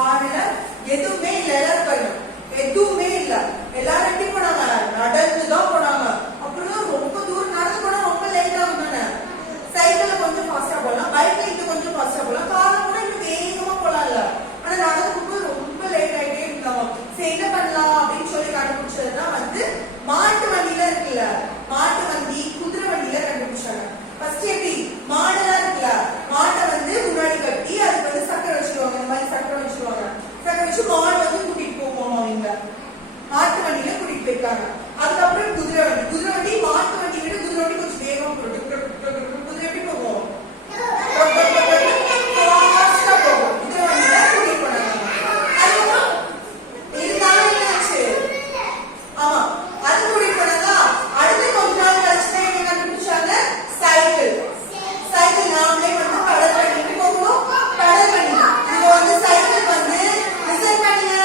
கார்ல எதுவுமே இல்ல. எல்லாரும் பாருங்க, எதுவுமே இல்ல. எல்லாரும் எப்படி போனாங்க? நடந்துதான் போனாங்க. அப்புறம் ரொம்ப தூரம் நடந்து போனா ரொம்ப லேட் ஆகும் தானே. சைக்கிள்ல கொஞ்சம் ஃபாஸ்டா போகலாம், பைக்ல இன்னும் கொஞ்சம் ஃபாஸ்டா போகலாம், கார்ல கூட இன்னும் வேகமா போலாம்ல. ஆனா நடந்து போகும்போது ரொம்ப லேட் ஆயிட்டே இருந்தாங்க. சரி என்ன பண்ணலாம் அப்படின்னு சொல்லி கண்டுபிடிச்சதுதான் வந்து மாட்டு வண்டியில இருக்குல்ல, மாட்டு வண்டி குதிரை வண்டியில கண்டுபிடிச்சாங்க. ஃபர்ஸ்ட் எப்படி மாடெல்லாம் இருக்குல்ல, மாட்டை வந்து முன்னாடி கட்டி அதுக்கு வந்து சக்கரை வச்சிருவாங்க. இந்த மாதிரி சக்கரை வச்சிருவாங்க. சக்கரை வச்சு மாடு வந்து கூட்டிட்டு போவோம். அவங்க மாட்டு வண்டியில கூட்டிட்டு போயிருக்காங்க. அதுக்கப்புறம் குதிரை வண்டி. குதிரை வண்டி மாட்டு வண்டி விட குதிரை வண்டி கொஞ்சம் வேகமா போகும். குதிரை எப்படி போகும்? ஃபாஸ்டா போகும். குதிரை வண்டியில கூட்டிட்டு போனாங்க. அதுக்கப்புறம் இருந்தாலும் என்னாச்சு? ஆமா, அது கூட்டிட்டு போனாங்க. அடுத்து கொஞ்ச நாள் கழிச்சுதான் என்ன கண்டுபிடிச்சாங்க? சைக்கிள். சைக்கிள் நாமளே வந்து கடல் பண்ணிட்டு போகணும். கடல் பண்ணி இங்க வந்து சைக்கிள் வந்து லிசன் பண்ணுங்க,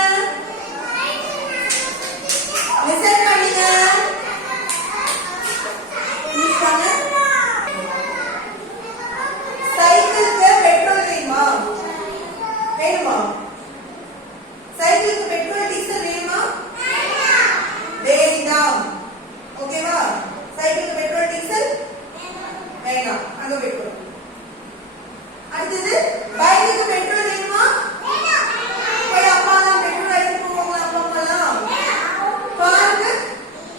லிசன் பண்ணுங்க. சைக்கிளுக்கு பெட்ரோல் வேணுமா? வேணுமா? சைக்கிளுக்கு பெட்ரோல் டீசல் வேணுமா? வேண்டாம். ஓகேவா? சைக்கிளுக்கு பெட்ரோல் டீசல் வேண்டாம். அங்க பெட்ரோல். அடுத்தது பைக்குக்கு பெட்ரோல் வேணுமா? போய் அப்பா தான் பெட்ரோல் எடுத்து போவாங்க. அப்பா அம்மாலாம்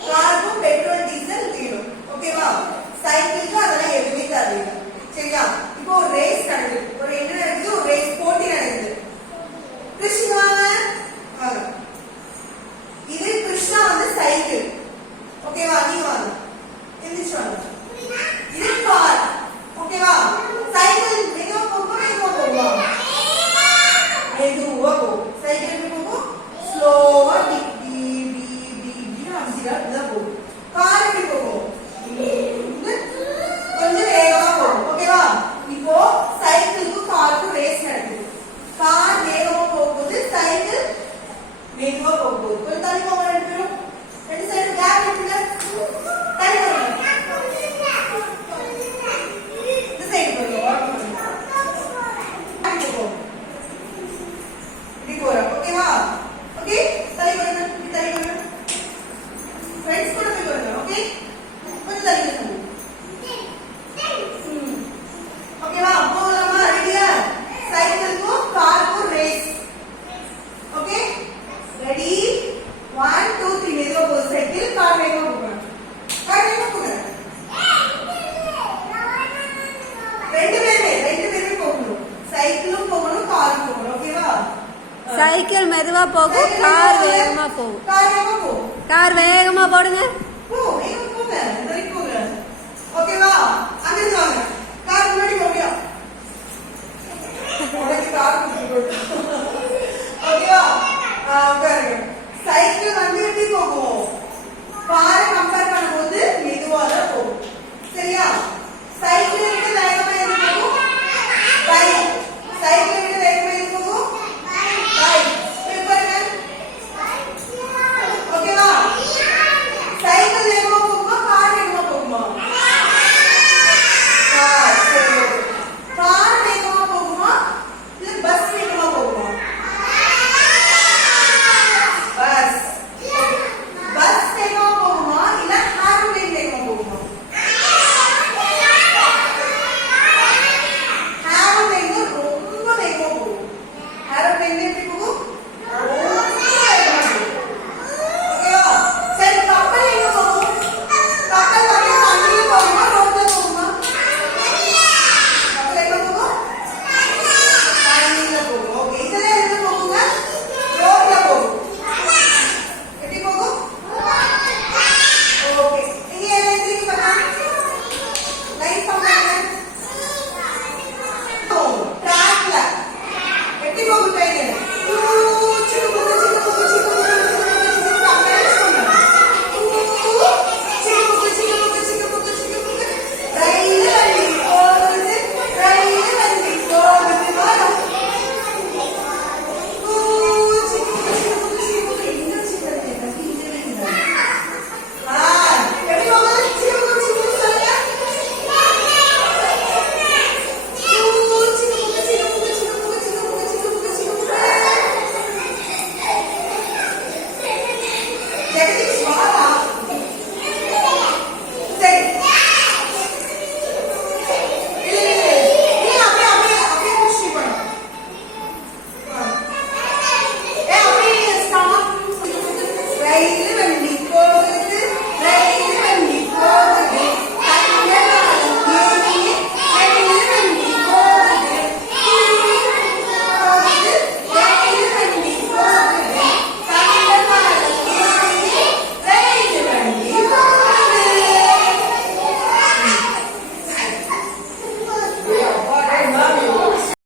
காருக்கும் பெட்ரோல் டீசல் வேணும். ஓகேவா? சைக்கிளுக்கு அதெல்லாம் எதுவுமே தேவையில்லை. சரியா? இப்போ ஒரு ரேஸ் நடக்குது. ஒரு என்ன நடக்குது? ஒரு ரேஸ் போட்டி நடக்குது. கிருஷ்ணா வாங்க. இது கிருஷ்ணா வந்து சைக்கிள். ஓகேவா? நீங்க வாங்க, எந்திரிச்சு வாங்க. இது கார். ஓகேவா? சைக்கிள் மெதுவா போகும், மெதுவா போகும், மெதுவா போகும். சைக்கிள் எப்படி போகும்? ஸ்லோவா டி டி டி டி டி அப்படிதான் போகும். கார் எப்படி போகும்? கொஞ்சம் வேகமா போகும். ஓகேவா? இப்போ சைக்கிளுக்கும் காருக்கும் ரேஸ் நடக்குது. கார் வேகமா போகும்போது சைக்கிள் மெதுவா போகும்போது கொஞ்சம் தள்ளி போங்க. ரெண்டு பேரும் ரெண்டு சைடு கேப் விட்டுங்க. தள்ளி போங்க. இந்த சைடு போங்க. இப்படி போறோம். ஓகேவா? ஓகே, தள்ளி போங்க. இப்படி தள்ளி போங்க. ஃப்ரெண்ட்ஸ் கூட போய் போங்க. ஓகே, கொஞ்சம் தள்ளி போங்க. ஓகேவா? போகலாமா? ரெடியா? சைக்கிளுக்கும் காருக்கும் ரேஸ். Okay, ready? 1 2 3 மெதுவா போகுது சைக்கிள். கார் வேகமா போகும். கார் வேகமா போகுது. ரெண்டு பேருமே போகணும். சைக்கிளும் போகணும், காரும் போகணும். ஓகேவா? சைக்கிள் மெதுவா போகும், கார் வேகமா போகும். கார் வேகமா போகும். கார் வேகமா போடுங்க. வேகமா போங்க. ரெடி போங்க. ஓகேவா? அங்க வாங்க. கார் முன்னாடி போங்க. உடனே கார் போட்டு. ஓகேவா? உட்காருங்க. சைக்கிள் வந்து எப்படி போகும்? காரை கம்பேர் பண்ணும்போது மெதுவா தான் போகும். சரியா? சைக்கிள் விட வேகமா எது போகும்? பைக். சைக்கிள் விட வேகமா எது போகும்? பைக். பாருங்க. ஓகேவா? சைக்கிள் வேகமா போகுமா, கார் வேகமா போகுமா? கார். கார் வேகமா போகுமா இல்ல பஸ் வேகமா போகுமா? பஸ். பஸ் வேகமா போகுமா பை